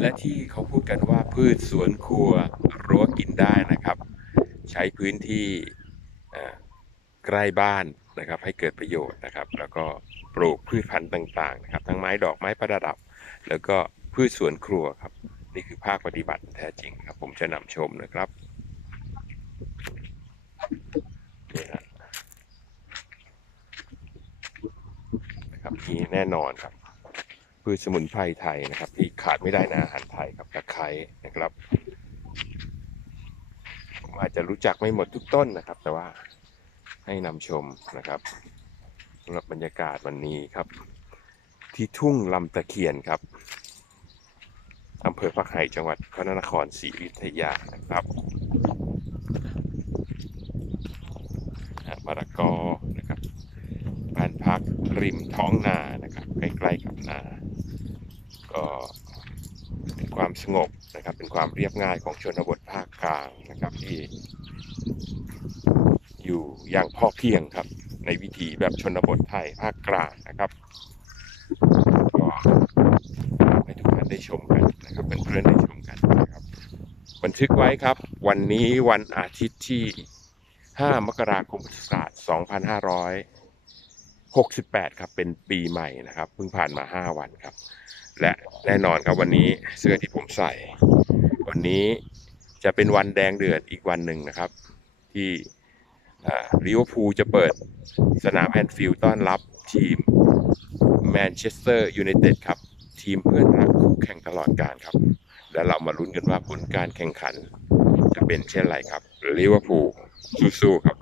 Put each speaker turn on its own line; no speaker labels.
และที่เขาพูดกันว่าพืชสวนครัวรั้วกินได้นะครับ ใช้พื้นที่ใกล้บ้านนะครับ ให้เกิดประโยชน์นะครับ แล้วก็ปลูกพืชพันธุ์ต่างๆนะครับ ทั้งไม้ดอกไม้ประดับ แล้วก็พืชสวนครัวครับ นี่คือภาคปฏิบัติแท้จริงครับ ผมจะนำชมนะครับนี่นะครับมีแน่นอนครับ พืชสมุนไพรไทยนะครับ ที่ขาดไม่ได้ในอาหารไทยครับตะไคร้นะครับผมอาจจะรู้จักไม่หมดทุกต้นนะครับ แต่ว่าให้นำชมนะครับสำหรับบรรยากาศวันนี้ครับ ที่ทุ่งลำตะเคียนครับอำเภอพักไห่จังหวัดพระนครศรีอยุธยานะครับมะละกอนะครับบ้านพักริมท้องนานะครับ ใกล้ๆกับนา เป็นความสงบนะครับ เป็นความเรียบง่ายของชนบทภาคกลางนะครับที่อยู่อย่างพอเพียงครับ ในวิถีแบบชนบทไทยภาคกลางนะครับก็ให้ทุกท่านได้ชมกันนะครับเพื่อนๆได้ชมกันนะครับ บันทึกไว้ครับ วันนี้วันอาทิตย์ที่ 5 มกราคมพุทธศักราช2568 ครับ เป็นปีใหม่นะครับ เพิ่งผ่านมา 5 วันครับ และแน่นอนครับวันนี้เสื้อที่ผมใส่ วันนี้จะเป็นวันแดงเดือดอีกวันหนึ่งนะครับ ที่ลิเวอร์พูลจะเปิดสนามแอนฟิลด์ต้อนรับทีมแมนเชสเตอร์ยูไนเต็ดครับ ทีมเพื่อนรักคู่แข่งตลอดการครับ และเรามาลุ้นกันว่าผลการแข่งขันจะเป็นเช่นไรครับลิเวอร์พูลสู้ๆครับ